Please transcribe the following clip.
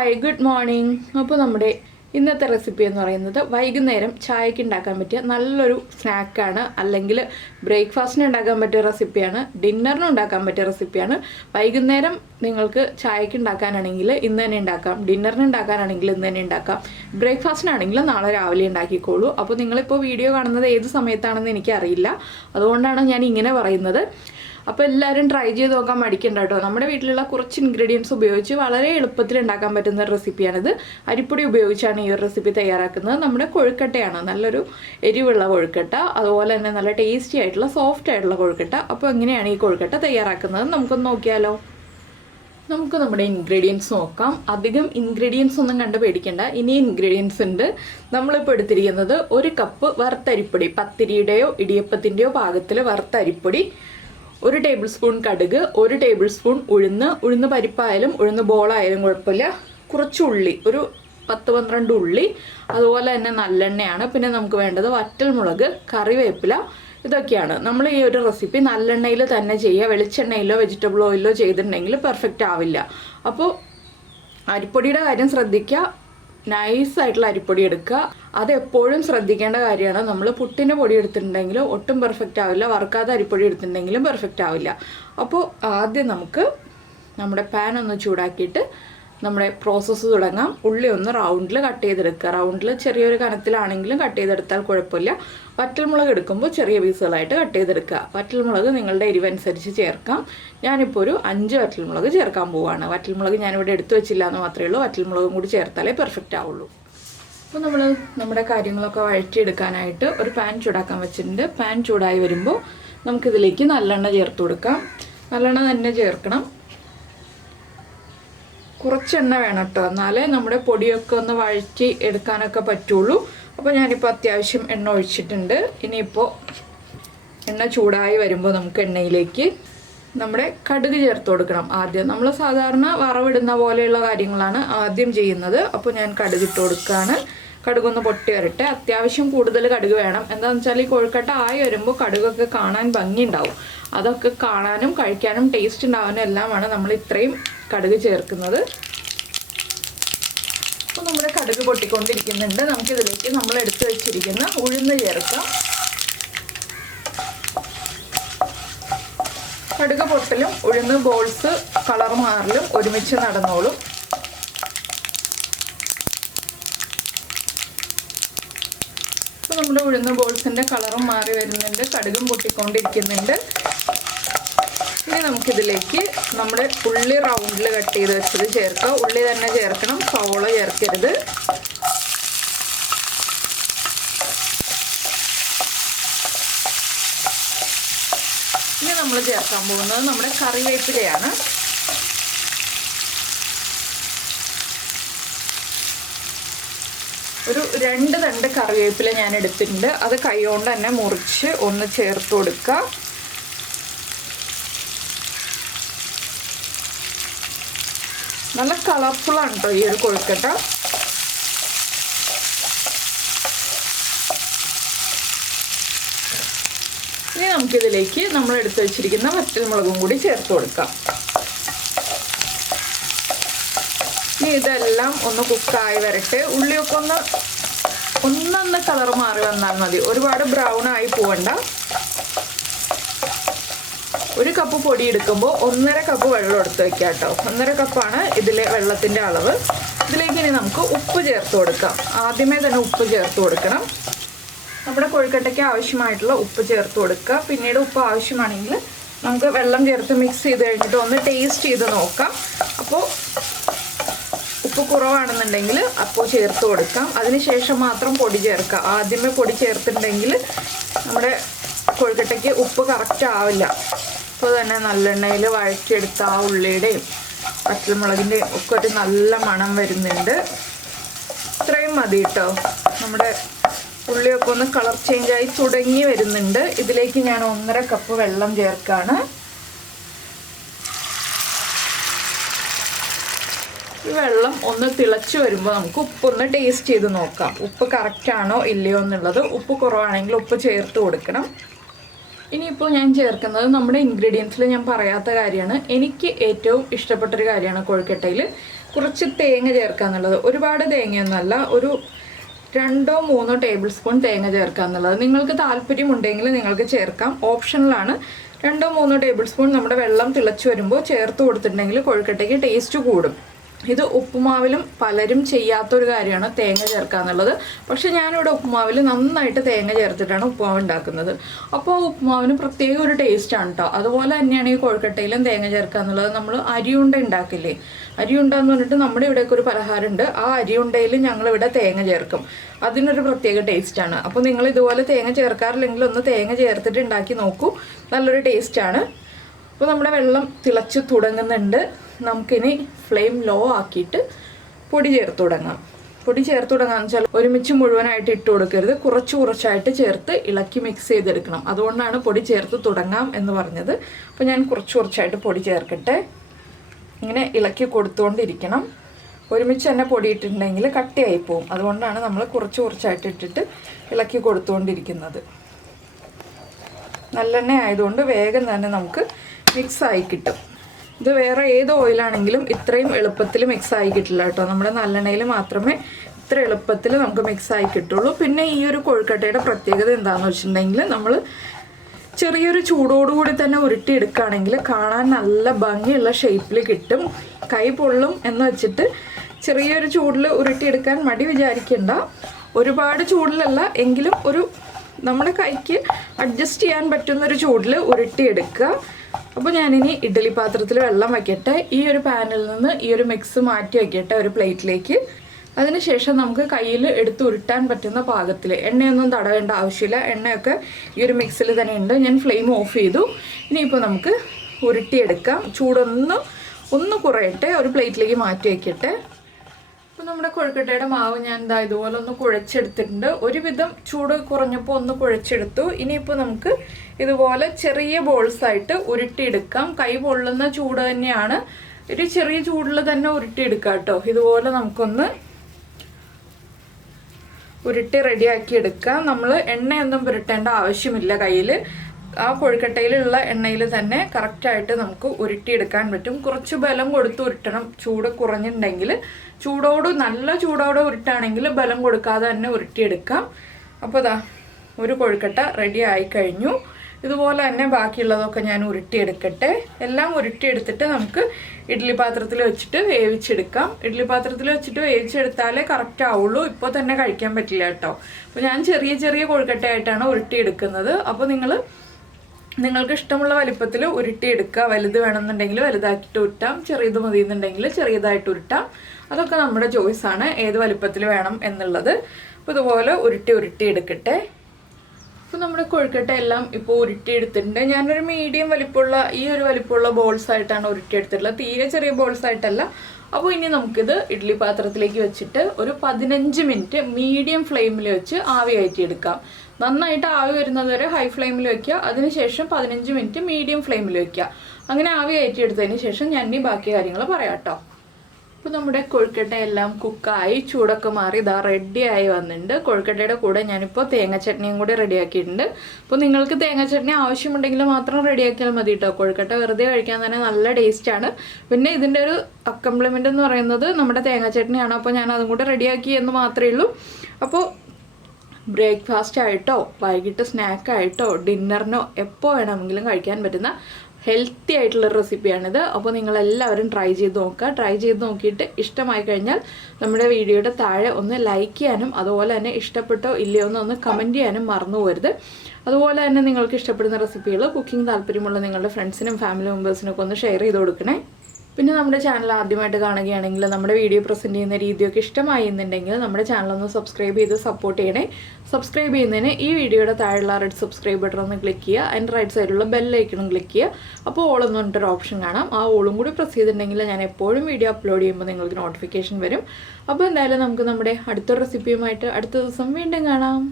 Hi good morning. അപ്പോൾ നമ്മുടെ ഇന്നത്തെ റെസിപ്പി എന്ന് പറയുന്നത് വൈകുന്നേരം ചായക്ക് ഉണ്ടാക്കാൻ പറ്റിയ നല്ലൊരു സ്നാക്കാണ്, അല്ലെങ്കിൽ ബ്രേക്ക്ഫാസ്റ്റിന് ഉണ്ടാക്കാൻ പറ്റിയ റെസിപ്പിയാണ്, ഡിന്നറിന് ഉണ്ടാക്കാൻ പറ്റിയ റെസിപ്പിയാണ്. വൈകുന്നേരം നിങ്ങൾക്ക് ചായക്ക് ഉണ്ടാക്കാനാണെങ്കിൽ ഇന്ന് തന്നെ ഉണ്ടാക്കാം, ഡിന്നറിന് ഉണ്ടാക്കാനാണെങ്കിൽ ഇന്ന് തന്നെ ഉണ്ടാക്കാം, ബ്രേക്ക്ഫാസ്റ്റിനാണെങ്കിൽ നാളെ രാവിലെ ഉണ്ടാക്കിക്കോളൂ. അപ്പോൾ നിങ്ങളിപ്പോൾ വീഡിയോ കാണുന്നത് ഏത് സമയത്താണെന്ന് എനിക്കറിയില്ല, അതുകൊണ്ടാണ് ഞാൻ ഇങ്ങനെ പറയുന്നത്. അപ്പോൾ എല്ലാവരും ട്രൈ ചെയ്ത് നോക്കാൻ മടിക്കണ്ട കേട്ടോ. നമ്മുടെ വീട്ടിലുള്ള കുറച്ച് ഇൻഗ്രീഡിയൻസ് ഉപയോഗിച്ച് വളരെ എളുപ്പത്തിൽ ഉണ്ടാക്കാൻ പറ്റുന്ന ഒരു റെസിപ്പിയാണിത്. അരിപ്പൊടി ഉപയോഗിച്ചാണ് ഈ ഒരു റെസിപ്പി തയ്യാറാക്കുന്നത്. നമ്മുടെ കൊഴുക്കട്ടയാണ്, നല്ലൊരു എരിവുള്ള കൊഴുക്കട്ട, അതുപോലെ തന്നെ നല്ല ടേസ്റ്റി ആയിട്ടുള്ള സോഫ്റ്റ് ആയിട്ടുള്ള കൊഴുക്കട്ട. അപ്പോൾ എങ്ങനെയാണ് ഈ കൊഴുക്കട്ട തയ്യാറാക്കുന്നത് നമുക്കൊന്ന് നോക്കിയാലോ. നമുക്ക് നമ്മുടെ ഇൻഗ്രീഡിയൻസ് നോക്കാം. അധികം ഇൻഗ്രീഡിയൻസ് ഒന്നും കണ്ട് പേടിക്കേണ്ട, ഇനി ഇൻഗ്രീഡിയൻസ് ഉണ്ട്. നമ്മളിപ്പോൾ എടുത്തിരിക്കുന്നത് 1 കപ്പ് വറുത്തരിപ്പൊടി, പത്തിരിയുടെയോ ഇടിയപ്പത്തിൻ്റെയോ പാകത്തിൽ വറുത്തരിപ്പൊടി, 1 ടേബിൾ സ്പൂൺ കടുക്, 1 ടേബിൾ സ്പൂൺ ഉഴുന്ന് പരിപ്പായാലും ഉഴുന്ന് ബോളായാലും കുഴപ്പമില്ല, കുറച്ച് ഉള്ളി, ഒരു 10-12 ഉള്ളി, അതുപോലെ തന്നെ നല്ലെണ്ണയാണ്. പിന്നെ നമുക്ക് വേണ്ടത് വറ്റൽമുളക്, കറിവേപ്പില, ഇതൊക്കെയാണ്. നമ്മൾ ഈ ഒരു റെസിപ്പി നല്ലെണ്ണയിൽ തന്നെ ചെയ്യുക, വെളിച്ചെണ്ണയിലോ വെജിറ്റബിൾ ഓയിലോ ചെയ്തിട്ടുണ്ടെങ്കിൽ പെർഫെക്റ്റ് ആവില്ല. അപ്പോൾ അരിപ്പൊടിയുടെ കാര്യം ശ്രദ്ധിക്കുക, നൈസായിട്ടുള്ള അരിപ്പൊടി എടുക്കുക. അത് എപ്പോഴും ശ്രദ്ധിക്കേണ്ട കാര്യമാണ്. നമ്മൾ പുട്ടിൻ്റെ പൊടി എടുത്തിട്ടുണ്ടെങ്കിൽ ഒട്ടും പെർഫെക്റ്റ് ആവില്ല, വറുക്കാതെ അരിപ്പൊടി എടുത്തിട്ടുണ്ടെങ്കിലും പെർഫെക്റ്റ് ആവില്ല. അപ്പോൾ ആദ്യം നമുക്ക് നമ്മുടെ പാൻ ഒന്ന് ചൂടാക്കിയിട്ട് നമ്മുടെ പ്രോസസ്സ് തുടങ്ങാം. ഉള്ളി ഒന്ന് റൗണ്ടിൽ കട്ട് ചെയ്തെടുക്കുക. റൗണ്ടിൽ ചെറിയൊരു കനത്തിലാണെങ്കിലും കട്ട് ചെയ്തെടുത്താൽ കുഴപ്പമില്ല. വറ്റൽമുളക് എടുക്കുമ്പോൾ ചെറിയ പീസുകളായിട്ട് കട്ട് ചെയ്തെടുക്കുക. വറ്റൽമുളക് നിങ്ങളുടെ എരിവനുസരിച്ച് ചേർക്കാം. ഞാനിപ്പോൾ ഒരു 5 വറ്റൽമുളക് ചേർക്കാൻ പോവുകയാണ്. വറ്റൽമുളക് ഞാനിവിടെ എടുത്തു വെച്ചില്ല എന്ന് മാത്രമേ ഉള്ളൂ, വറ്റൽമുളകും കൂടി ചേർത്താലേ പെർഫെക്റ്റ് ആവുള്ളൂ. അപ്പോൾ നമ്മൾ നമ്മുടെ കാര്യങ്ങളൊക്കെ വഴറ്റിയെടുക്കാനായിട്ട് ഒരു പാൻ ചൂടാക്കാൻ വെച്ചിട്ടുണ്ട്. പാൻ ചൂടായി വരുമ്പോൾ നമുക്കിതിലേക്ക് നല്ലെണ്ണ ചേർത്ത് കൊടുക്കാം. നല്ലെണ്ണ തന്നെ ചേർക്കണം, കുറച്ചെണ്ണ വേണം കേട്ടോ, എന്നാലേ നമ്മുടെ പൊടിയൊക്കെ ഒന്ന് വഴറ്റി എടുക്കാനൊക്കെ പറ്റുള്ളൂ. അപ്പോൾ ഞാനിപ്പോൾ അത്യാവശ്യം എണ്ണ ഒഴിച്ചിട്ടുണ്ട്. ഇനിയിപ്പോൾ എണ്ണ ചൂടായി വരുമ്പോൾ നമുക്ക് എണ്ണയിലേക്ക് നമ്മുടെ കടുക് ചേർത്ത് കൊടുക്കണം. ആദ്യം നമ്മൾ സാധാരണ വറവിടുന്ന പോലെയുള്ള കാര്യങ്ങളാണ് ആദ്യം ചെയ്യുന്നത്. അപ്പോൾ ഞാൻ കടുക് ഇട്ട് കൊടുക്കുകയാണ്. കടുകൊന്ന് പൊട്ടി വരട്ടെ. അത്യാവശ്യം കൂടുതൽ കടുക് വേണം. എന്താണെന്ന് വെച്ചാൽ ഈ കൊഴുക്കട്ട ആയി വരുമ്പോൾ കടുകൊക്കെ കാണാൻ ഭംഗി ഉണ്ടാവും. അതൊക്കെ കാണാനും കഴിക്കാനും ടേസ്റ്റ് ഉണ്ടാവാനും എല്ലാമാണ് നമ്മൾ ഇത്രയും കടുക് ചേർക്കുന്നത്. അപ്പോൾ നമ്മുടെ കടുക് പൊട്ടിക്കൊണ്ടിരിക്കുന്നുണ്ട്. നമുക്കിതിലേക്ക് നമ്മൾ എടുത്തു വെച്ചിരിക്കുന്ന ഉഴുന്ന് ചേർക്കാം. കടുക് പൊട്ടലും ഉഴുന്ന് ബോൾസ് കളർ മാറലും ഒരുമിച്ച് നടന്നോളും. അപ്പോൾ നമ്മുടെ ഉഴുന്ന് ബോൾസിൻ്റെ കളറും മാറി വരുന്നുണ്ട്, കടുകും പൊട്ടിക്കൊണ്ടിരിക്കുന്നുണ്ട്. ഇനി നമുക്കിതിലേക്ക് നമ്മുടെ ഉള്ളി റൗണ്ടിൽ കട്ട് ചെയ്ത് വെച്ചത് ചേർക്കാം. ഉള്ളി തന്നെ ചേർക്കണം, സവോള ചേർക്കരുത്. ഇനി നമ്മൾ ചേർക്കാൻ പോകുന്നത് നമ്മുടെ കറിവേപ്പിലയാണ്. ഒരു 2 തണ്ട് കറിവേപ്പില ഞാൻ എടുത്തിട്ടുണ്ട്. അത് കൈകൊണ്ട് തന്നെ മുറിച്ച് ഒന്ന് ചേർത്ത് കൊടുക്കുക. നല്ല കളർഫുള്ളാണ് കേട്ടോ ഈ ഒരു കൊഴുക്കട്ട. ഇനി നമുക്കിതിലേക്ക് നമ്മൾ എടുത്ത് വെച്ചിരിക്കുന്ന വറ്റൽമുളകും കൂടി ചേർത്ത് കൊടുക്കാം. ഇനി ഇതെല്ലാം ഒന്ന് കുക്കായി വരട്ടെ. ഉള്ളിയൊക്കെ ഒന്നൊന്ന് കളർ മാറി വന്നാൽ മതി, ഒരുപാട് ബ്രൗൺ ആയി പോവണ്ട. 1 കപ്പ് പൊടി എടുക്കുമ്പോൾ 1.5 കപ്പ് വെള്ളം എടുത്ത് വെക്കാം കേട്ടോ. 1.5 കപ്പാണ് ഇതിലെ വെള്ളത്തിൻ്റെ അളവ്. ഇതിലേക്ക് ഇനി നമുക്ക് ഉപ്പ് ചേർത്ത് കൊടുക്കാം. ആദ്യമേ തന്നെ ഉപ്പ് ചേർത്ത് കൊടുക്കണം. നമ്മുടെ കൊഴുക്കട്ടയ്ക്ക് ആവശ്യമായിട്ടുള്ള ഉപ്പ് ചേർത്ത് കൊടുക്കുക. പിന്നീട് ഉപ്പ് ആവശ്യമാണെങ്കിൽ നമുക്ക് വെള്ളം ചേർത്ത് മിക്സ് ചെയ്ത് കഴിഞ്ഞിട്ട് ഒന്ന് ടേസ്റ്റ് ചെയ്ത് നോക്കാം. അപ്പോൾ ഉപ്പ് കുറവാണെന്നുണ്ടെങ്കിൽ അപ്പോൾ ചേർത്ത് കൊടുക്കാം. അതിനുശേഷം മാത്രം പൊടി ചേർക്കാം. ആദ്യമേ പൊടി ചേർത്തിട്ടുണ്ടെങ്കിൽ നമ്മുടെ കൊഴുക്കട്ടയ്ക്ക് ഉപ്പ് കറക്റ്റ് ആവില്ല. അപ്പോൾ തന്നെ നല്ലെണ്ണയിൽ വഴറ്റിയെടുത്ത ആ ഉള്ളിയുടെയും പച്ചമുളകിൻ്റെയും ഒക്കെ ഒരു നല്ല മണം വരുന്നുണ്ട്. ഇത്രയും മതി കേട്ടോ. നമ്മുടെ ഉള്ളിയൊക്കെ ഒന്ന് കളർ ചേഞ്ചായി തുടങ്ങി വരുന്നുണ്ട്. ഇതിലേക്ക് ഞാൻ 1.5 കപ്പ് വെള്ളം ചേർക്കുകയാണ്. ഈ വെള്ളം ഒന്ന് തിളച്ച് വരുമ്പോൾ നമുക്ക് ഉപ്പൊന്ന് ടേസ്റ്റ് ചെയ്ത് നോക്കാം. ഉപ്പ് കറക്റ്റ് ആണോ ഇല്ലയോ എന്നുള്ളത്. ഉപ്പ് കുറവാണെങ്കിൽ ഉപ്പ് ചേർത്ത് കൊടുക്കണം. ഇനിയിപ്പോൾ ഞാൻ ചേർക്കുന്നത് നമ്മുടെ ഇൻഗ്രീഡിയൻസിൽ ഞാൻ പറയാത്ത കാര്യമാണ്. എനിക്ക് ഏറ്റവും ഇഷ്ടപ്പെട്ടൊരു കാര്യമാണ് കൊഴുക്കട്ടയിൽ. കുറച്ച് തേങ്ങ ചേർക്കുക എന്നുള്ളത്. ഒരുപാട് തേങ്ങയൊന്നുമല്ല, ഒരു 2-3 ടേബിൾ സ്പൂൺ തേങ്ങ ചേർക്കുക എന്നുള്ളത്. നിങ്ങൾക്ക് താല്പര്യമുണ്ടെങ്കിൽ നിങ്ങൾക്ക് ചേർക്കാം, ഓപ്ഷണലാണ്. 2-3 ടേബിൾ സ്പൂൺ നമ്മുടെ വെള്ളം തിളച്ച് വരുമ്പോൾ ചേർത്ത് കൊടുത്തിട്ടുണ്ടെങ്കിൽ കൊഴുക്കട്ടയ്ക്ക് ടേസ്റ്റ് കൂടും. ഇത് ഉപ്പുമാവിലും പലരും ചെയ്യാത്തൊരു കാര്യമാണ് തേങ്ങ ചേർക്കുക എന്നുള്ളത്. പക്ഷേ ഞാനിവിടെ ഉപ്പുമാവിൽ നന്നായിട്ട് തേങ്ങ ചേർത്തിട്ടാണ് ഉപ്പുമാവ് ഉണ്ടാക്കുന്നത്. അപ്പോൾ ഉപ്പുമാവിന് പ്രത്യേക ഒരു ടേസ്റ്റാണ് കേട്ടോ. അതുപോലെ തന്നെയാണ് ഈ കൊഴുക്കട്ടയിലും തേങ്ങ ചേർക്കുക എന്നുള്ളത്. നമ്മൾ അരിയുണ്ട ഉണ്ടാക്കില്ലേ, അരിയുണ്ട എന്ന് പറഞ്ഞിട്ട് നമ്മുടെ ഇവിടെയൊക്കെ ഒരു പലഹാരമുണ്ട്. ആ അരിയുണ്ടയിൽ ഞങ്ങളിവിടെ തേങ്ങ ചേർക്കും. അതിനൊരു പ്രത്യേക ടേസ്റ്റാണ്. അപ്പോൾ നിങ്ങൾ ഇതുപോലെ തേങ്ങ ചേർക്കാറില്ലെങ്കിൽ ഒന്ന് തേങ്ങ ചേർത്തിട്ട് ഉണ്ടാക്കി നോക്കൂ, നല്ലൊരു ടേസ്റ്റാണ്. അപ്പോൾ നമ്മുടെ വെള്ളം തിളച്ച് തുടങ്ങുന്നുണ്ട്. നമുക്കിനി ഫ്ലെയിം ലോ ആക്കിയിട്ട് പൊടി ചേർത്ത് തുടങ്ങാം. പൊടി ചേർത്ത് തുടങ്ങാന്ന് വെച്ചാൽ ഒരുമിച്ച് മുഴുവനായിട്ട് ഇട്ട് കൊടുക്കരുത്, കുറച്ചായിട്ട് ചേർത്ത് ഇളക്കി മിക്സ് ചെയ്തെടുക്കണം. അതുകൊണ്ടാണ് പൊടി ചേർത്ത് തുടങ്ങാം എന്ന് പറഞ്ഞത്. അപ്പോൾ ഞാൻ കുറച്ചായിട്ട് പൊടി ചേർക്കട്ടെ. ഇങ്ങനെ ഇളക്കി കൊടുത്തുകൊണ്ടിരിക്കണം. ഒരുമിച്ച് തന്നെ പൊടി ഇട്ടിട്ടുണ്ടെങ്കിൽ കട്ടിയായി പോവും. അതുകൊണ്ടാണ് നമ്മൾ കുറച്ചായിട്ട് ഇട്ടിട്ട് ഇളക്കി കൊടുത്തുകൊണ്ടിരിക്കുന്നത്. നല്ലെണ്ണ ആയതുകൊണ്ട് വേഗം തന്നെ നമുക്ക് മിക്സായി കിട്ടും. ഇത് വേറെ ഏത് ഓയിലാണെങ്കിലും ഇത്രയും എളുപ്പത്തിൽ മിക്സായി കിട്ടില്ല കേട്ടോ. നമ്മുടെ നല്ലെണ്ണയിൽ മാത്രമേ ഇത്ര എളുപ്പത്തിൽ നമുക്ക് മിക്സായി കിട്ടുള്ളൂ. പിന്നെ ഈ ഒരു കൊഴുക്കട്ടയുടെ പ്രത്യേകത എന്താണെന്ന് വെച്ചിട്ടുണ്ടെങ്കിൽ നമ്മൾ ചെറിയൊരു ചൂടോടുകൂടി തന്നെ ഉരുട്ടിയെടുക്കുകയാണെങ്കിൽ കാണാൻ നല്ല ഭംഗിയുള്ള ഷേപ്പിൽ കിട്ടും. കൈ പൊള്ളും എന്ന് വെച്ചിട്ട് ചെറിയൊരു ചൂടിൽ ഉരുട്ടിയെടുക്കാൻ മടി വിചാരിക്കേണ്ട. ഒരുപാട് ചൂടിലല്ല എങ്കിലും ഒരു നമ്മുടെ കൈക്ക് അഡ്ജസ്റ്റ് ചെയ്യാൻ പറ്റുന്നൊരു ചൂടിൽ ഉരുട്ടിയെടുക്കുക. അപ്പോൾ ഞാനിനി ഇഡ്ഡലി പാത്രത്തിൽ വെള്ളം വയ്ക്കട്ടെ. ഈ ഒരു പാനിൽ നിന്ന് ഈ ഒരു മിക്സ് മാറ്റി വയ്ക്കട്ടെ ഒരു പ്ലേറ്റിലേക്ക്. അതിനുശേഷം നമുക്ക് കയ്യിൽ എടുത്ത് ഉരുട്ടാൻ പറ്റുന്ന പാകത്തിൽ, എണ്ണയൊന്നും തടവേണ്ട ആവശ്യമില്ല, എണ്ണയൊക്കെ ഈ ഒരു മിക്സിൽ തന്നെ ഉണ്ട്. ഞാൻ ഫ്ലെയിം ഓഫ് ചെയ്തു. ഇനിയിപ്പോൾ നമുക്ക് ഉരുട്ടിയെടുക്കാം. ചൂടൊന്ന് കുറയട്ടെ, ഒരു പ്ലേറ്റിലേക്ക് മാറ്റി വയ്ക്കട്ടെ. അപ്പോൾ നമ്മുടെ കൊഴുക്കട്ടയുടെ മാവ് ഞാൻ ഇതുപോലെ ഒന്ന് കുഴച്ചെടുത്തിട്ടുണ്ട്. ഒരുവിധം ചൂട് കുറഞ്ഞപ്പോൾ ഒന്ന് കുഴച്ചെടുത്തു. ഇനിയിപ്പോൾ നമുക്ക് ഇതുപോലെ ചെറിയ ബോൾസായിട്ട് ഉരുട്ടിയെടുക്കാം. കൈ പൊള്ളുന്ന ചൂട് തന്നെയാണ്, ഒരു ചെറിയ ചൂടിൽ തന്നെ ഉരുട്ടിയെടുക്കാം കേട്ടോ. ഇതുപോലെ നമുക്കൊന്ന് ഉരുട്ടി റെഡിയാക്കി എടുക്കാം. നമ്മൾ എണ്ണയൊന്നും പുരട്ടേണ്ട ആവശ്യമില്ല കയ്യിൽ. ആ കൊഴുക്കട്ടയിലുള്ള എണ്ണയിൽ തന്നെ കറക്റ്റായിട്ട് നമുക്ക് ഉരുട്ടിയെടുക്കാൻ പറ്റും. കുറച്ച് ബലം കൊടുത്ത് ഉരുട്ടണം. ചൂട് കുറഞ്ഞിട്ടുണ്ടെങ്കിൽ നല്ല ചൂടോടെ ഉരുട്ടാണെങ്കിൽ ബലം കൊടുക്കാതെ തന്നെ ഉരുട്ടിയെടുക്കാം. അപ്പോൾ ഒരു കൊഴുക്കട്ട റെഡി ആയി കഴിഞ്ഞു. ഇതുപോലെ തന്നെ ബാക്കിയുള്ളതൊക്കെ ഞാൻ ഉരുട്ടിയെടുക്കട്ടെ. എല്ലാം ഉരുട്ടിയെടുത്തിട്ട് നമുക്ക് ഇഡ്ഡലി പാത്രത്തിൽ വെച്ചിട്ട് വേവിച്ചെടുക്കാം. ഇഡ്ഡലി പാത്രത്തിൽ വെച്ചിട്ട് വേവിച്ചെടുത്താലേ കറക്റ്റ് ആവുള്ളൂ. ഇപ്പോൾ തന്നെ കഴിക്കാൻ പറ്റില്ല കേട്ടോ. അപ്പോൾ ഞാൻ ചെറിയ കൊഴുക്കട്ടയായിട്ടാണ് ഉരുട്ടിയെടുക്കുന്നത്. അപ്പോൾ നിങ്ങൾക്ക് ഇഷ്ടമുള്ള വലിപ്പത്തിൽ ഉരുട്ടിയെടുക്കുക. വലുത് വേണമെന്നുണ്ടെങ്കിൽ വലുതാക്കിയിട്ട് ഉരുട്ടാം, ചെറിയത് മതിയെന്നുണ്ടെങ്കിൽ ചെറിയതായിട്ട് ഉരുട്ടാം. അതൊക്കെ നമ്മുടെ ചോയ്സാണ്, ഏത് വലിപ്പത്തിൽ വേണം എന്നുള്ളത്. അപ്പോൾ ഇതുപോലെ ഉരുട്ടിയെടുക്കട്ടെ. അപ്പോൾ നമ്മുടെ കൊഴുക്കട്ട എല്ലാം ഇപ്പോൾ ഉരുട്ടിയെടുത്തിട്ടുണ്ട്. ഞാനൊരു മീഡിയം വലിപ്പമുള്ള ബോൾസ് ആയിട്ടാണ് ഉരുട്ടിയെടുത്തിട്ടുള്ളത്, തീരെ ചെറിയ ബോൾസ് ആയിട്ടല്ല. അപ്പോൾ ഇനി നമുക്കിത് ഇഡ്ഡലി പാത്രത്തിലേക്ക് വെച്ചിട്ട് ഒരു 15 മിനിറ്റ് മീഡിയം ഫ്ലെയിമിൽ വെച്ച് ആവി കയറ്റിയെടുക്കാം. നന്നായിട്ട് ആവി വരുന്നത് വരെ ഹൈ ഫ്ലെയിമിൽ വയ്ക്കുക. അതിനുശേഷം 15 മിനിറ്റ് മീഡിയം ഫ്ലെയിമിൽ വയ്ക്കുക. അങ്ങനെ ആവി കയറ്റിയെടുത്തതിന് ശേഷം ഞാൻ ഇനി ബാക്കി കാര്യങ്ങൾ പറയാം കേട്ടോ. അപ്പോൾ നമ്മുടെ കൊഴുക്കട്ട എല്ലാം കുക്കായി ചൂടൊക്കെ മാറി റെഡിയായി വന്നിട്ടുണ്ട്. കൊഴുക്കട്ടയുടെ കൂടെ ഞാനിപ്പോൾ തേങ്ങ ചട്നിയും കൂടി റെഡിയാക്കിയിട്ടുണ്ട്. അപ്പോൾ നിങ്ങൾക്ക് തേങ്ങ ചട്നി ആവശ്യമുണ്ടെങ്കിൽ മാത്രം റെഡിയാക്കിയാൽ മതി കേട്ടോ. കൊഴുക്കട്ട വെറുതെ കഴിക്കാൻ തന്നെ നല്ല ടേസ്റ്റാണ്. പിന്നെ ഇതിൻ്റെ ഒരു അക്കംപ്ലിമെൻ്റ് എന്ന് പറയുന്നത് നമ്മുടെ തേങ്ങ ചട്നിയാണ്. അപ്പോൾ ഞാൻ അതും കൂടെ റെഡിയാക്കി എന്ന് മാത്രമേ ഉള്ളൂ. അപ്പോൾ ബ്രേക്ക്ഫാസ്റ്റ് ആയിട്ടോ വൈകിട്ട് സ്നാക്കായിട്ടോ ഡിന്നറിനോ എപ്പോൾ വേണമെങ്കിലും കഴിക്കാൻ പറ്റുന്ന ഹെൽത്തി ആയിട്ടുള്ള റെസിപ്പിയാണിത്. അപ്പോൾ നിങ്ങളെല്ലാവരും ട്രൈ ചെയ്ത് നോക്കുക. ട്രൈ ചെയ്ത് നോക്കിയിട്ട് ഇഷ്ടമായി കഴിഞ്ഞാൽ നമ്മുടെ വീഡിയോയുടെ താഴെ ഒന്ന് ലൈക്ക് ചെയ്യാനും അതുപോലെ തന്നെ ഇഷ്ടപ്പെട്ടോ ഇല്ലയോ എന്നൊന്ന് കമൻറ്റ് ചെയ്യാനും മറന്നു പോകരുത്. അതുപോലെ തന്നെ നിങ്ങൾക്ക് ഇഷ്ടപ്പെടുന്ന റെസിപ്പികൾ കുക്കിംഗ് താല്പര്യമുള്ള നിങ്ങളുടെ ഫ്രണ്ട്സിനും ഫാമിലി മെമ്പേഴ്സിനൊക്കെ ഒന്ന് ഷെയർ ചെയ്ത് കൊടുക്കണേ. പിന്നെ നമ്മുടെ ചാനൽ ആദ്യമായിട്ട് കാണുകയാണെങ്കിൽ നമ്മുടെ വീഡിയോ പ്രസൻറ്റ് ചെയ്യുന്ന രീതിയൊക്കെ ഇഷ്ടമായി എന്നുണ്ടെങ്കിൽ നമ്മുടെ ചാനലൊന്ന് സബ്സ്ക്രൈബ് ചെയ്ത് സപ്പോർട്ട് ചെയ്യണേ. സബ്സ്ക്രൈബ് ചെയ്യുന്നതിന് ഈ വീഡിയോയുടെ താഴെയുള്ള റെഡ് സബ്സ്ക്രൈബ് ബട്ടൺ ഒന്ന് ക്ലിക്ക് ചെയ്യുക. അതിൻ്റെ റൈറ്റ് സൈഡിലുള്ള ബെല്ലൈക്കണും ക്ലിക്ക് ചെയ്യുക. അപ്പോൾ ഓൾ എന്ന് പറഞ്ഞിട്ടൊരു ഓപ്ഷൻ കാണാം. ആ ഓളും കൂടി പ്രസ് ചെയ്തിട്ടുണ്ടെങ്കിൽ ഞാൻ എപ്പോഴും വീഡിയോ അപ്ലോഡ് ചെയ്യുമ്പോൾ നിങ്ങൾക്ക് നോട്ടിഫിക്കേഷൻ വരും. അപ്പോൾ എന്തായാലും നമുക്ക് നമ്മുടെ അടുത്തൊരു റെസിപ്പിയുമായിട്ട് അടുത്ത ദിവസം വീണ്ടും കാണാം.